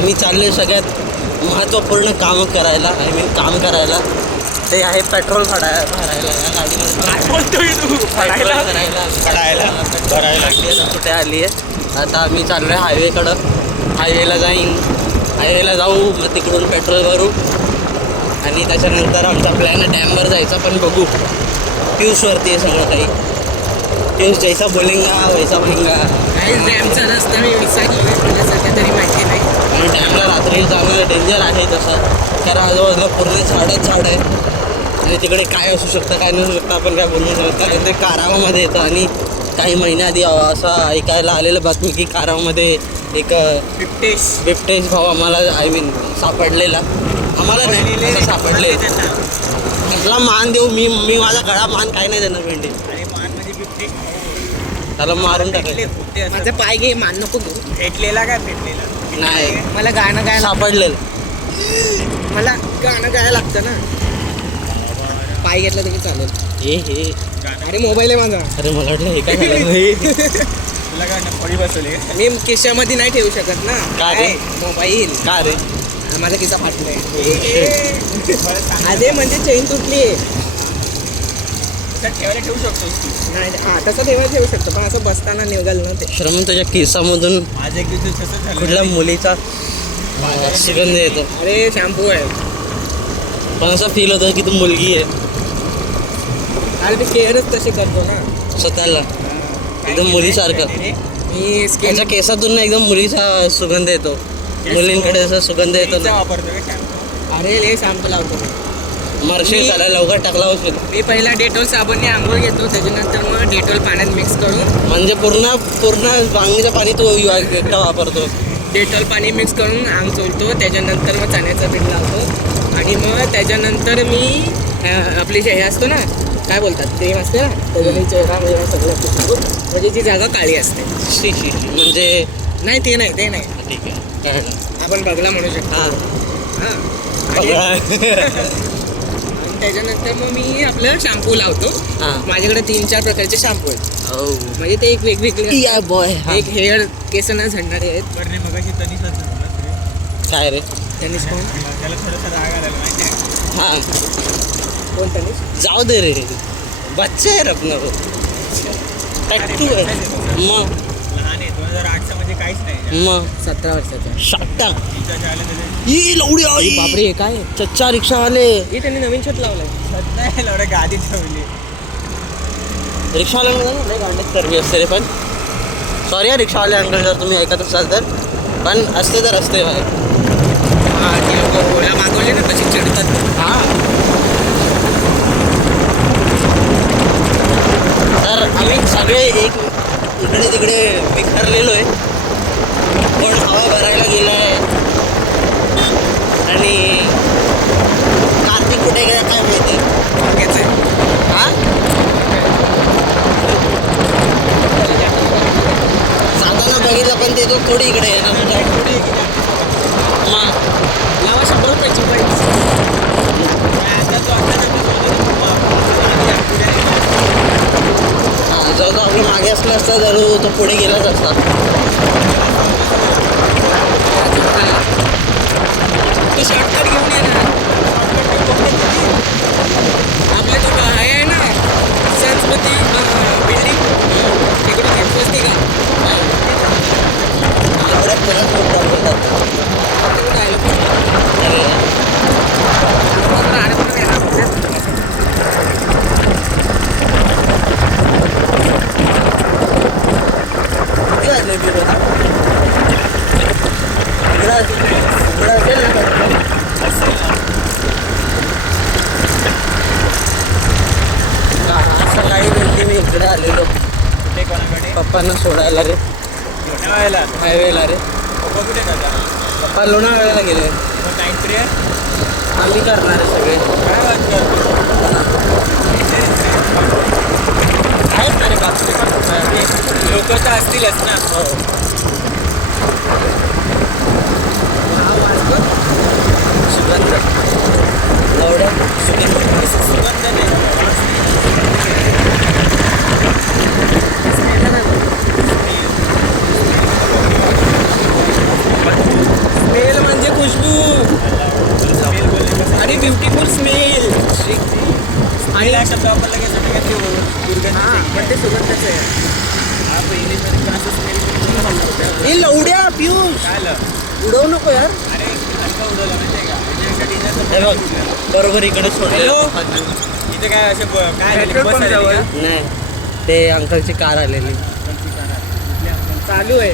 आम्ही चालले सगळ्यात महत्त्वपूर्ण काम करायला. आय मीन काम करायला. ते आहे पेट्रोल भरायला या गाडीमध्ये. काय बोलतोय तू? पेट्रोल भरायला कुठे आली आहे. आता आम्ही चाललो आहे हायवेकडं. हायवेला जाऊ, मग तिकडून पेट्रोल भरू आणि त्याच्यानंतर आमचा प्लॅन आहे डॅमवर जायचा. पण बघू, पियुषवरती आहे सगळं काही. पियुष जैसा बोलेंगा वैसा होईंगा. डॅमचा रस्ता मी विचारलो मला सध्या तरी माहिती नाही. आणि डॅमला रात्री जाणं डेंजर आहे तसं, कारण आजूबाजूला पूर्ण झाड आहे आणि तिकडे काय असू शकतं काय नसू शकतं आपण काय बोलू शकतो. कारण ते कारावामध्ये येतं आणि काही महिन्याआधी असं ऐकायला आलेलं बातमी की कारावामध्ये एक बिबटेश भाऊ आम्हाला आय मीन सापडलेला. आम्हाला नाही असं सापडले. म्हटला मान देऊ, मी माझा गळा मान काय नाही देणार भेंडी. त्याला मारून टाकले. माझं पाय घे, मान नको घेऊ. फेकलेला काय फेकलेला नाही, मला गाणं गायला सापडलेलं. मला गाणं गायला लागतं ना. पाय घेतला तरी चालेल. हे अरे मोबाईल आहे माझा. अरे मला वाटलं हे काय झालं. तुला काय फळी बसवली मी खिशामध्ये नाही ठेवू शकत ना. का रे? मोबाईल का रे? माझा खिसा फाटलाय. अरे म्हणजे चेन तुटली. ठेवायला ठेवू शकतोस तू. नाही हा तसं ठेवायला ठेवू शकतो, पण असं बसताना निघाल ना ते. श्रमण तुझ्या केसामधून आज एक दिवस तसं झालं. कुठल्या मुलीचा सुगंध येतो. अरे शॅम्पू आहे. पण असं फील होतं की तू मुलगी आहे. अरे मी केअरच तशी करतो ना स्वतःला एकदम मुलीसारखं. मी स्किन. त्यांच्या केसातून ना एकदम मुलीचा सुगंध येतो. मुलींकडे जसा सुगंध येतो ना. वापरतो का शॅम्पू? अरे ले शॅम्पू लावतो मी. मरशील त्याला लवकर टाकला होशील. मी पहिला डेटॉल साबणने आंघोळ घेतो, त्याच्यानंतर मग डेटॉल पाण्यात मिक्स करून. म्हणजे पूर्ण वांगीचं पाणी तू एकटा वापरतो. डेटॉल पाणी मिक्स करून अंग चोळतो, त्याच्यानंतर मग चण्याचं पीठ लावतो आणि मग त्याच्यानंतर मी आपली हे असतो ना काय बोलतात ते असते ना त्याच्याने चेहरा वगैरे सगळं पुसतो, म्हणजे ती जागा काळी असते. शी म्हणजे नाही ते नाही ठीक आहे कळलं. आपण बघला म्हणू शकतो. हां हां आणि त्याच्यानंतर मग मी आपलं शॅम्पू लावतो. हां माझ्याकडे 3-4 प्रकारचे शॅम्पू आहेत. हो म्हणजे ते एक वेगवेगळे या बॉय. एक हेअर केस न झडणारे आहेत. बरं नाही मगाशी तनीस होतं तुला काय रे? त्यांनीच कोण त्याला थोडासा राग आलेला माहिती आहे. हां कोण त्यांनीच जाऊ दे रे, बच्चे आहे रत्न टॅक्टू आहे. मग लहान आहे 2008चा म्हणजे काहीच नाही. मग 17 वर्षाचा. शाटा रिचार्ज आलं त्याचे ही लवडी आई. बापरे हे काय चच्चा रिक्षावाले. हे त्यांनी नवीन छत लावलंय. छत नाही एवढं गादी ठेवली. रिक्षावाल्यांमध्ये लय गांडीत तरवी असते रे. पण सॉरी हा रिक्षावाले अंकल जर तुम्ही ऐकत असाल तर, पण असते तर असते भाई. हां ती लोक गोळ्या मागवले ना तशी चिडतात. हां तर आम्ही सगळे एक इकडे तिकडे विखरलेलो आहे. पण हवा भरायला गेला आहे आणि कार्तिक कुठे गेला काय माहिती. मागेच आहे. हां जाताना बघितलं पण ते तो थोडी इकडे येणार. मग लावा 100 रुपयाची पाहिजे. हां जाऊ तो आपलं मागे असलं असता जरूर तो पुढे गेलाच असता. तू शॉर्टकट घेऊन ये ना. आपलं तो आहे ना संस्कृती बिल्डिंग तिकडून घेतलंच ते का एवढ्या परत खूप प्रॉब्लेम होतात. तिकडून राहिलं. सकाळी भेटली मी इकडे आलेलो कुठे कोणाकडे? पप्पांना सोडायला रे. लोणावळ्याला. हायवेला रे. पप्पा कुठे जातात? पप्पा लोणावळ्याला गेले. मग काहीतरी आहे. आम्ही करणार आहे सगळे. काय बात करतो? आहेत ना रे बापरे. लोक तर असतीलच ना. हो सुगंध एवढं सुगंध सुगंध स्मेल हा शब्द वापरला की असं काय ते दुर्गंध हां पण ते सुगंधाचं आहे हा तो इंग्लिशमध्ये पण असं स्मेल हे लवड्या पियुष काय आलं उडवू नको यार. अरे हलका उडवलं माहिती आहे का म्हणजे डिझाईन हे बघ बरोबर इकडे सोडलं. इथे काय असे काय झाले? पेट्रोल बस पंप आली जवळ. का? नाही ते अंकलची कार आलेली. चालू आहे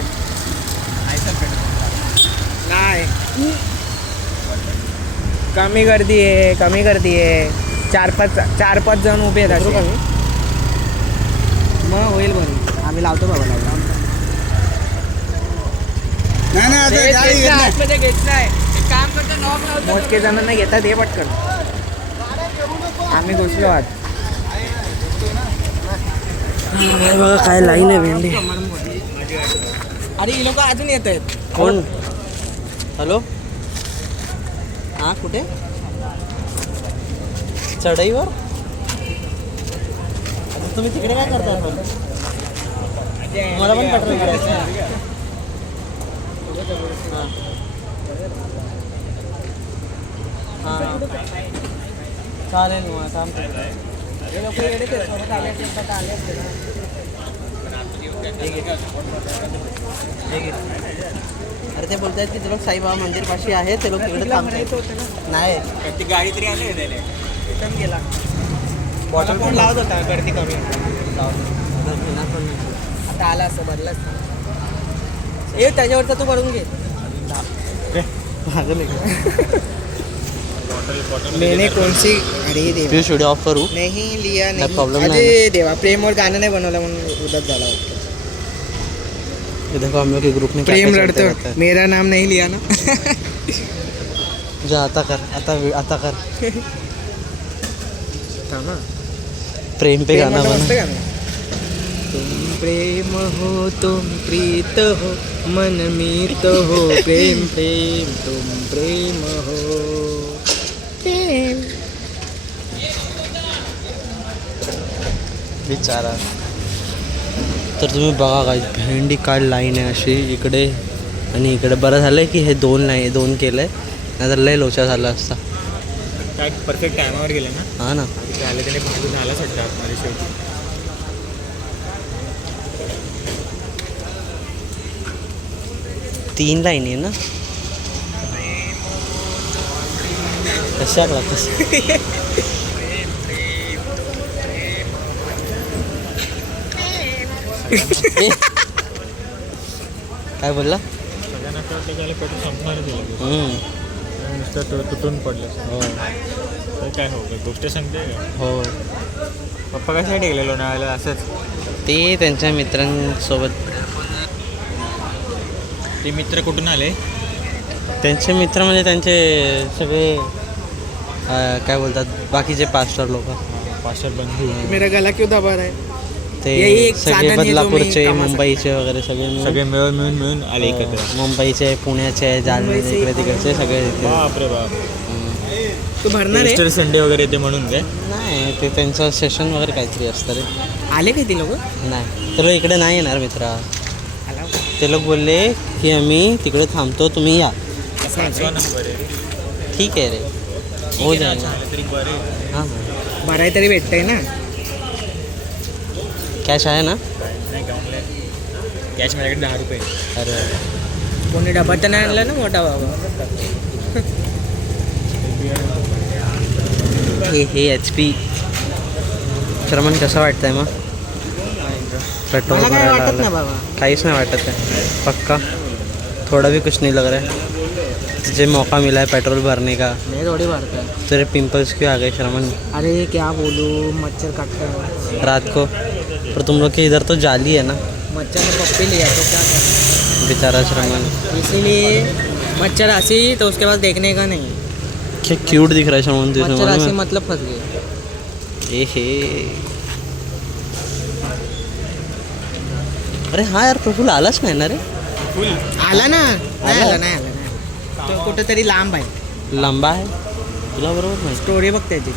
आयसर पेट्रोल. नाही कमी गर्दी आहे 4-5 जण उभे आहेत असे. मग होईल बरं आम्ही लावतो बाबा आतमध्ये घेत नाही काम करतो नॉब लावतो मोजके जणांना घेतात हे पटकन आम्ही घुसलो आत हे बघा काय लाईन आहे भेंडी. अरे ही लोक अजून येत आहेत कोण? हॅलो हा कुठे चढाईवर? आता तुम्ही तिकडे काय करता पण? मला पण पेट्रोल करायचं आहे. हां हां चालेल मग थांबतो. हे लोक येडे ते सोबत आले असते तर आले असते ना. ठीक आहे. अरे ते बोलतायत की ते लोक साईबाबा मंदिर पाशी आहे ते लोक तिकडे तिला थांबतात. म्हणायचं होतं ना नाही ती गाडी तरी आली त्याने रिटर्न गेला बॉटल पण लावत होता गर्दी कमी आता आला असं भरलं असतं ये त्याच्यावरचा तू भरून घे मैंने कौन सी अरे देवा पियुष व्हिडिओ ऑफ करू. नहीं लिया काय नहीं problem नाही अरे देवा प्रेमवर गाणं नाही बनवलं म्हणून उदास झाला वाटतं. ये देखो हम लोग के ग्रुप में क्या प्रेम क्या चलते लड़ते रहता है. मेरा नाम नहीं लिया ना जा आता कर आता कर थांब ना. प्रेम पे प्रेम गाना म्हणलं बना. मस्त गाणं आहे. तुम प्रेम हो तुम प्रीत हो मन मीत हो प्रेम प्रेम तुम प्रेम हो प्रेम. बिचारा. तर तुम्ही बघा काय भेंडी काय लाईन आहे अशी इकडे आणि इकडे. बरं झालं की हे दोन केलं आहे नाहीतर लय लोचा झाला असता. काय परफेक्ट टायमावर गेले ना हा ना. तिथे आले त्याने भाजून आलाच वाटतं आतमध्ये शेवटी. 3 लाईन आहे ना कशा कसं. काय बोलला? सगळ्यांना असं वाटलं की याला पेट्रोल संपणार दिलं हम्म. नुसतं तुटून पडलं हो तर काय हो काय गोष्ट सांगते का हो. पप्पा कशासाठी गेले लोणावळ्याला असंच ते त्यांच्या मित्रांसोबत. ते मित्र कुठून आले त्यांचे मित्र म्हणजे त्यांचे सगळे काय बोलतात बाकीचे पास्टर लोक. पास्टर बंधू मेरा गला क्यों दबा रहा है यही ते एक सगळे साधन आहे जो मी बदलापूरचे कामासाठी- मुंबईचे वगैरे सगळे मिळून. सगळे मिळून आले एकत्र मुंबईचे पुण्याचे जालने मुंबईचे इकडे तिकडचे सगळे इथे. बापरे बाप तू भरणार आहे ईस्टर संडे वगैरे येते म्हणून काय नाही ते त्यांचं सेशन वगैरे काहीतरी असतं रे. आले काय ती लोक नाही ते लोक इकडे नाही येणार मित्रा. आला ते लोक बोलले की आम्ही तिकडे थांबतो तुम्ही या. पाचवा नंबर आहे ठीक आहे रे हो जाएगा. तरी बरे हां भराय तरी भेटतंय ना कॅश आहे ना. नाही गावले कॅश माझ्याकडे 10 रुपये अरे कोणी डबा तर नाही आणला ना मोठा बाबा हे एच पी श्रमण कसं वाटतंय मग पेट्रोल मला काय भरायला वाटत ना आलं. बाबा काहीच नाही वाटत आहे पक्का. थोड़ा भी कुछ नहीं लग रहा है. तुझे मौका मिला है पेट्रोल भरने का मैं थोड़ी भरता है तेरे पिंपल्स क्यों आ गए श्रमण अरे क्या बोलूँ मच्छर काटता है रात को. पर तुम लोग के इधर तो जाली है ना. मच्छर ने पप्पी लिया तो क्या करें बेचारा श्रमण. इसीलिए मच्छर हंसी तो उसके बाद देखने का नहीं क्या क्यूट दिख रहा है श्रमण तुझे मच्छर हंसी समझ में. मतलब फंस गए ए हे अरे हाँ यार प्रफुल्ल आलाच नाही ना रे. फुल आला ना नाही आला नाही आला नाही तो कुठेतरी लांब आहे लांबा आहे तुला बरोबर माहिती. स्टोरी बघ त्याची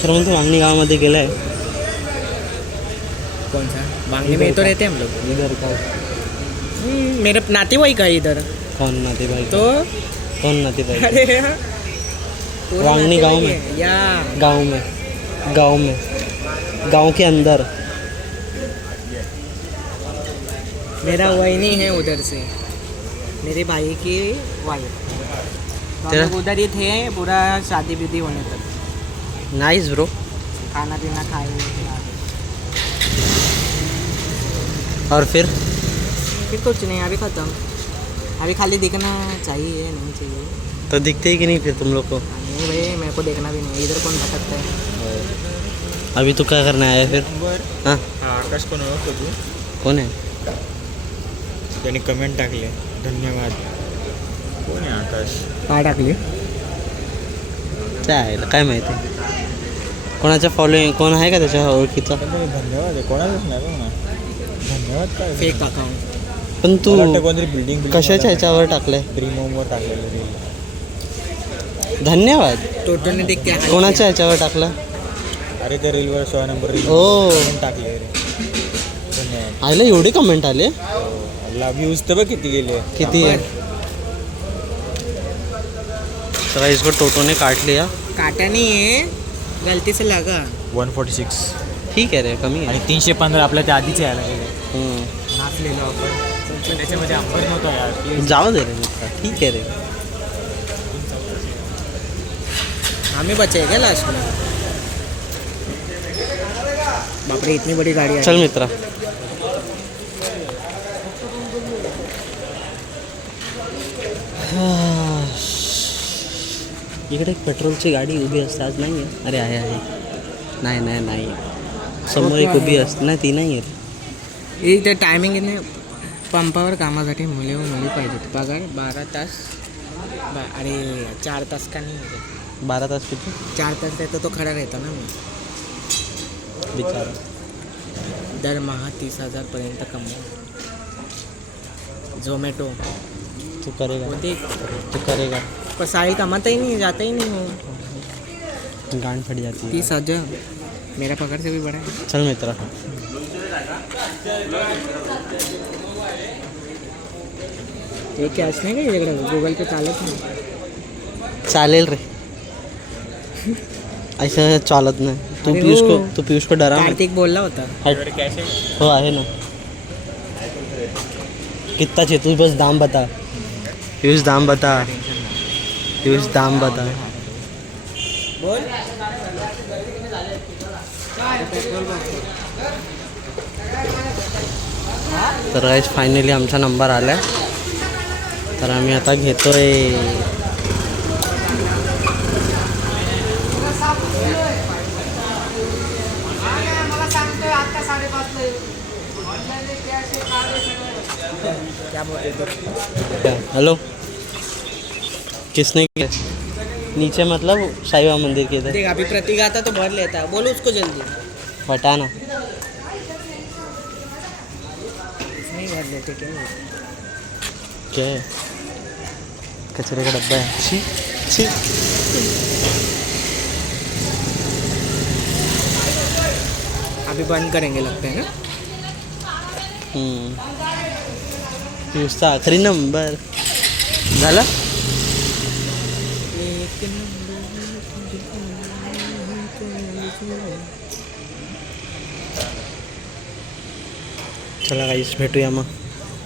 श्रमण तू वांगणी गावामध्ये गेलाय. कौन सा बांगनी में तो रहते हम लोग इधर का मेरे नातेवाईक है इधर कौन नाते भाई तो कौन नदी पाहिजे अरे हाँ, पूरा वांगनी नाते गाँव वही में? है, या गांव के अंदर मेरा वही है उधर से, मेरे भाई की वाइफ। हम तेरा? लोग उधर ही थे पूरा शादी विधि होने तक, नाइस ब्रो। खाना पीना खाए। और फिर फिर कुछ नहीं, अभी खत्म। अभी खाली दिखना चाहिए, नहीं चाहिए? तो दिखते ही कि नहीं फिर तुम लोग को? नहीं भाई, मेरे को देखना भी नहीं, इधर कौन भटकता है। अभी तू क्या करने आया फिर? हां आकाश कोण ओळखतो तू? कौन है? त्याने कमेंट टाकले, धन्यवाद. कोण आहे आकाश? काय टाकली? काय आहे काय माहिती कोणाच्या फॉलोइंग कोण आहे का त्याच्या ओळखीचा? धन्यवाद आहे, कोणालाच नाही बघ ना. धन्यवाद काय? Fake account. पण तू मला वाटतं कोणतरी बिल्डिंग कशाच्या ह्याच्यावर टाकलंय? ड्रीमोमवर टाकलेलं रील. धन्यवाद टोटोने देख के कोणाच्या ह्याच्यावर टाकलं? अरे त्या रीलवर 16 नंबर रील ओ. टाकले रे. धन्यवाद. आयला एवढे कमेंट आले? व्ह्यूज तर बघ किती गेले. किती है? तो इसको टोटो ने काट लिया. काटा नहीं है, गलती से लगा. 146 ठीक आहे रे कमी आहे. आणि 315 आपल्या त्या आधीच यायला गेले. हम्म. नाचलेलो आपण त्याच्यामध्ये अंबर नव्हता यार. जाऊ दे रे मित्रा. ठीक आहे रे. हमें बचे क्या लास्ट में? बाप रे, इतनी बड़ी गाड़ी है. चल मित्रा. इकडे एक पेट्रोलची गाडी उभी असते आज नाही आहे. अरे आहे नाही समोर एक उभी असते नाही ती नाही आहे. इथे टायमिंग आहे ना, पंपावर कामासाठी मुली पाहिजेत. पगार 12 तास. अरे 4 तास का नाही होते? 12 तास किती 4 तास देतो तो खडा रहता ना मी. बिचारा. दरमहा 30,000 पर्यंत कमव. झोमॅटो तू करेगा वो देख, तू करेगा पर सारी कमाता ही नहीं, जाता ही नहीं वो. गांड फट जाती है. 30,000 मेरा पगार से भी बड़ा है. चल मित्रा. ये कॅश नाही का इकडे? गूगल पे चालत नाही. चालेल रे. असं चालत नाही. तू अरे पीयूष हो. को डरा मत. कार्तिक बोलला होता. हट. हो आहे ना. कितना चाहिए तू बस दाम बता. पीयूष दाम बता. पीयूष दाम बता. बोल. तर गाइस फायनली आमचा नंबर आला आहे. तर आम्ही आता घेतोय हेलो. किसने किया? नीचे मतलब साईं बाबा मंदिर के इधर. देख अभी प्रतीक आता तो भर लेता. बोलो उसको जल्दी. हटाना. नहीं भर लेते क्या? क्या है? कचरे का डब्बा है. छी छी. अभी बंद करेंगे लगता है ना. पीयूषचा आखरी नंबर झाला. चला गाईस भेटूया मग.